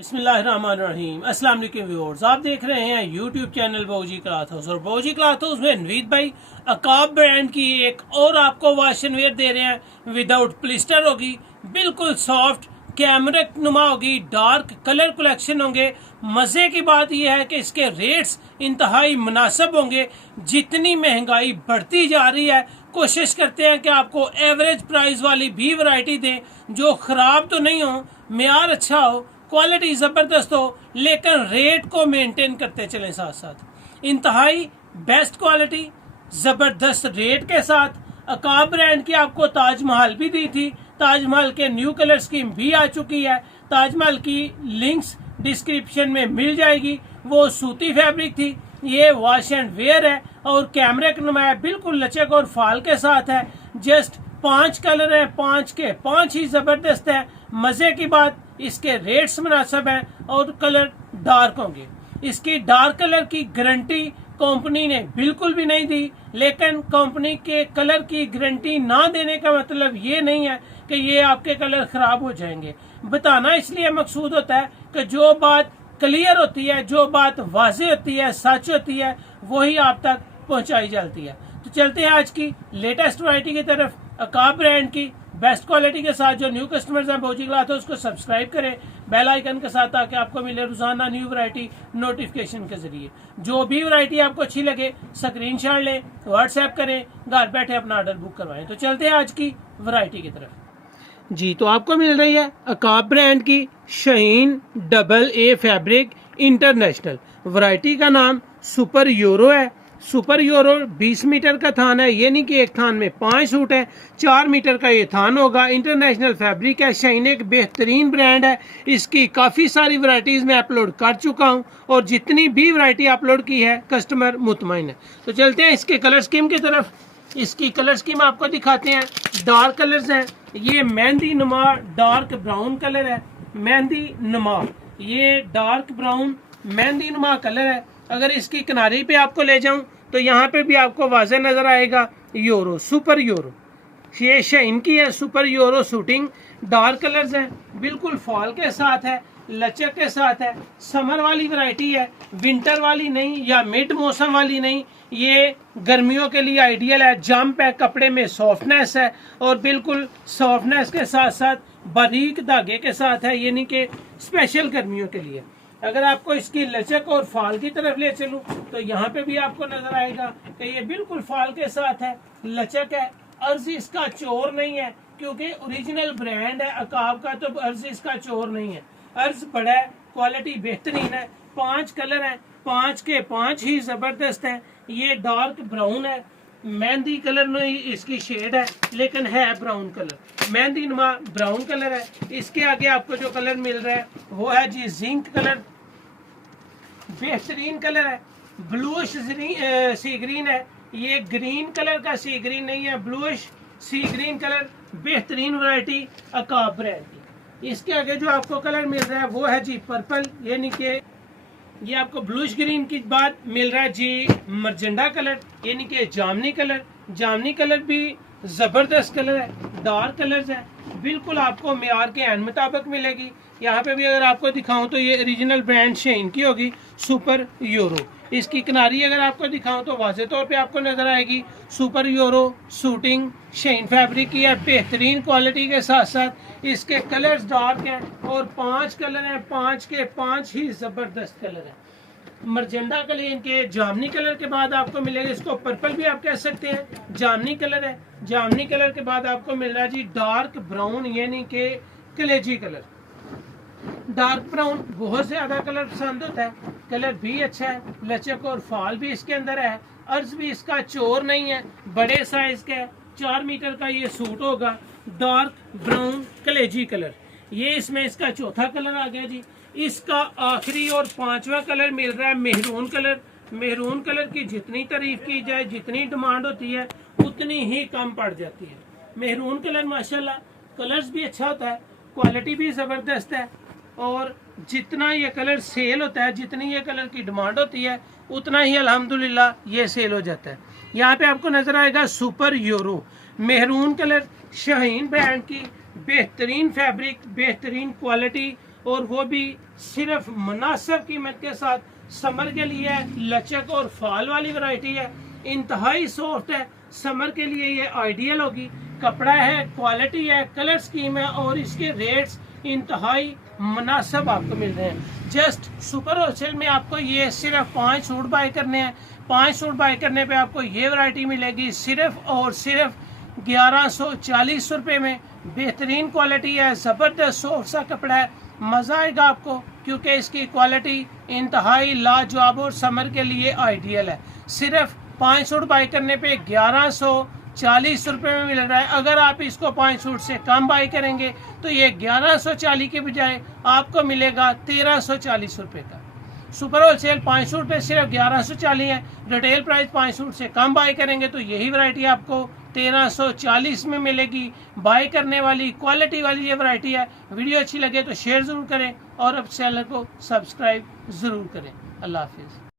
बिस्मिल्लाहिर्रहमानिर्रहीम। अस्सलाम वालेकुम व्यूअर्स, आप देख रहे हैं यूट्यूब चैनल बौजी क्लॉथ हाउस और बौजी क्लॉथ हाउस में नवीद भाई अकाब ब्रांड की एक और आपको वाशन वेयर दे रहे हैं। विदाउट प्लिस्टर होगी, बिल्कुल सॉफ्ट कैमरिक नुमा होगी, डार्क कलर कलेक्शन होंगे। मज़े की बात यह है कि इसके रेट्स इंतहाई मुनासिब होंगे। जितनी महंगाई बढ़ती जा रही है, कोशिश करते हैं कि आपको एवरेज प्राइस वाली भी वैरायटी दें जो ख़राब तो नहीं हो, मेयार अच्छा हो, क्वालिटी ज़बरदस्त हो, लेकिन रेट को मेंटेन करते चलें साथ साथ। इंतहाई बेस्ट क्वालिटी ज़बरदस्त रेट के साथ अकाब ब्रांड की आपको ताजमहल भी दी थी। ताजमहल के न्यू कलर स्कीम भी आ चुकी है। ताजमहल की लिंक्स डिस्क्रिप्शन में मिल जाएगी। वो सूती फैब्रिक थी, ये वॉश एंड वेयर है और कैमरे का नुमाया बिल्कुल लचक और फाल के साथ है। जस्ट 5 कलर है, 5 के 5 ही ज़बरदस्त है। मज़े की बात, इसके रेट्स मुनासिब हैं और कलर डार्क होंगे। इसकी डार्क कलर की गारंटी कंपनी ने बिल्कुल भी नहीं दी, लेकिन कंपनी के कलर की गारंटी ना देने का मतलब ये नहीं है कि ये आपके कलर खराब हो जाएंगे। बताना इसलिए मकसूद होता है कि जो बात क्लियर होती है, जो बात वाज़ेह होती है, सच होती है, वही आप तक पहुंचाई जाती है। तो चलते हैं आज की लेटेस्ट वैरायटी की तरफ। अकाब ब्रांड की बेस्ट क्वालिटी के साथ जो न्यू कस्टमर्स हैं बौजी क्लॉथ हाउस उसको सब्सक्राइब करें बेल आइकन के साथ, ताकि आपको मिले रोजाना न्यू वैरायटी नोटिफिकेशन के जरिए। जो भी वैरायटी आपको अच्छी लगे स्क्रीनशॉट लें, व्हाट्सएप करें, घर बैठे अपना ऑर्डर बुक करवाएं। तो चलते हैं आज की वैरायटी की तरफ जी। तो आपको मिल रही है अकाब ब्रांड की Shaheen double A fabric international. Variety का नाम सुपर यूरो है। सुपर यूरो 20 मीटर का थान है, ये नहीं कि एक थान में 5 सूट है, 4 मीटर का ये थान होगा। इंटरनेशनल फैब्रिक है। शाहीन एक बेहतरीन ब्रांड है। इसकी काफ़ी सारी वैरायटीज़ मैं अपलोड कर चुका हूँ और जितनी भी वैरायटी अपलोड की है कस्टमर मुतमईन है। तो चलते हैं इसके कलर स्कीम की तरफ। इसकी कलर स्कीम आपको दिखाते हैं। डार्क कलर्स हैं। ये मेहंदी नुमा डार्क ब्राउन कलर है। मेहंदी नुमा, ये डार्क ब्राउन मेहंदी नुमा कलर है। अगर इसकी किनारे पे आपको ले जाऊं तो यहाँ पे भी आपको वाज़ेह नजर आएगा यूरो, सुपर यूरो। ये शाहीन की है super euro shooting. Dark colours हैं, बिल्कुल फॉल के साथ है, लचक के साथ है। समर वाली वैरायटी है, विंटर वाली नहीं या मिड मौसम वाली नहीं। ये गर्मियों के लिए आइडियल है। जंप है, कपड़े में सॉफ्टनेस है और बिल्कुल सॉफ्टनेस के साथ साथ बारीक धागे के साथ है, यानी कि स्पेशल गर्मियों के लिए। अगर आपको इसकी लचक और फाल की तरफ ले चलूं तो यहाँ पे भी आपको नजर आएगा कि ये बिल्कुल फाल के साथ है, लचक है। अर्ज इसका चोर नहीं है, क्योंकि ओरिजिनल ब्रांड है अकाब का, तो अर्ज इसका चोर नहीं है। अर्ज बड़ा है, क्वालिटी बेहतरीन है। 5 कलर है, 5 के 5 ही जबरदस्त है। ये डार्क ब्राउन है, मेहंदी कलर में इसकी शेड है, लेकिन है ब्राउन कलर। मेहंदी नुमा ब्राउन कलर है। इसके आगे आपको जो कलर मिल रहा है वो है जी जिंक कलर, बेहतरीन कलर है। ब्लूइश सी ग्रीन है। ये ग्रीन कलर का सी ग्रीन नहीं है, ब्लूइश सी ग्रीन कलर। बेहतरीन वैरायटी अकाब ब्रांड की। इसके आगे जो आपको कलर मिल रहा है वो है जी पर्पल, यानी कि ये आपको ब्लूइश ग्रीन की बाद मिल रहा है जी मरजेंडा कलर, यानी कि जामनी कलर। जामनी कलर भी जबरदस्त कलर है। डार्क कलर्स है, बिल्कुल आपको मेयार के एंड मुताबिक मिलेगी। यहाँ पे भी अगर आपको दिखाऊं तो ये ओरिजिनल ब्रांड शाहीन की होगी, सुपर यूरो। इसकी किनारी अगर आपको दिखाऊं तो वाज़ेह तौर पे आपको नजर आएगी super euro shooting Shaheen fabric की है। बेहतरीन क्वालिटी के साथ साथ इसके कलर्स डार्क हैं और 5 कलर हैं, 5 के 5 ही जबरदस्त कलर है। मरजेंडा कलर, इनके जामनी कलर के बाद आपको मिलेगा, इसको पर्पल भी आप कह सकते हैं, जामनी कलर है। जामनी कलर के बाद आपको मिल रहा है जी डार्क ब्राउन, यानी कि कलेजी कलर। डार्क ब्राउन बहुत ज्यादा कलर पसंद होता है, कलर भी अच्छा है, लचक और फाल भी इसके अंदर है। अर्ज भी इसका चोर नहीं है, बड़े साइज का है, 4 मीटर का ये सूट होगा। डार्क ब्राउन कलेजी कलर, ये इसमें इसका चौथा कलर आ गया जी। इसका आखिरी और 5वां कलर मिल रहा है मेहरून कलर। मेहरून कलर की जितनी तारीफ की जाए, जितनी डिमांड होती है, उतनी ही कम पड़ जाती है। मेहरून कलर माशाल्लाह कलर्स भी अच्छा होता है, क्वालिटी भी ज़बरदस्त है और जितना ये कलर सेल होता है, जितनी ये कलर की डिमांड होती है, उतना ही अल्हम्दुलिल्लाह ये सेल हो जाता है। यहाँ पे आपको नजर आएगा super euro maroon colour, Shaheen brand की बेहतरीन फैब्रिक, बेहतरीन क्वालिटी और वो भी सिर्फ मुनासिब कीमत के साथ। समर के लिए लचक और फाल वाली वैरायटी है, इंतहाई सॉफ्ट है, समर के लिए ये आइडियल होगी। कपड़ा है, क्वालिटी है, कलर स्कीम है और इसके रेट्स इंतहाई मुनासिब आपको मिल रहे हैं। जस्ट सुपर होलसेल में आपको ये सिर्फ 5 सूट बाय करने हैं। 5 सूट बाय करने पे आपको ये वैरायटी मिलेगी सिर्फ और सिर्फ 1140 रुपये में। बेहतरीन क्वालिटी है, ज़बरदस्त सॉफ्ट सा कपड़ा है, मज़ा आएगा आपको क्योंकि इसकी क्वालिटी इंतहाई लाजवाब और समर के लिए आइडियल है। सिर्फ 5 सूट बाय करने पे 1140 रुपये में मिल रहा है। अगर आप इसको 5 सूट से कम बाय करेंगे तो ये 1140 के बजाय आपको मिलेगा 1340 रुपये का। सुपर होलसेल 5 सूट पे सिर्फ 1140 है। रिटेल प्राइस 5 सूट से कम बाय करेंगे तो यही वैरायटी आपको 1340 में मिलेगी। बाय करने वाली क्वालिटी वाली ये वैरायटी है। वीडियो अच्छी लगे तो शेयर ज़रूर करें और अब चैनल को सब्सक्राइब ज़रूर करें। अल्लाह हाफिज़।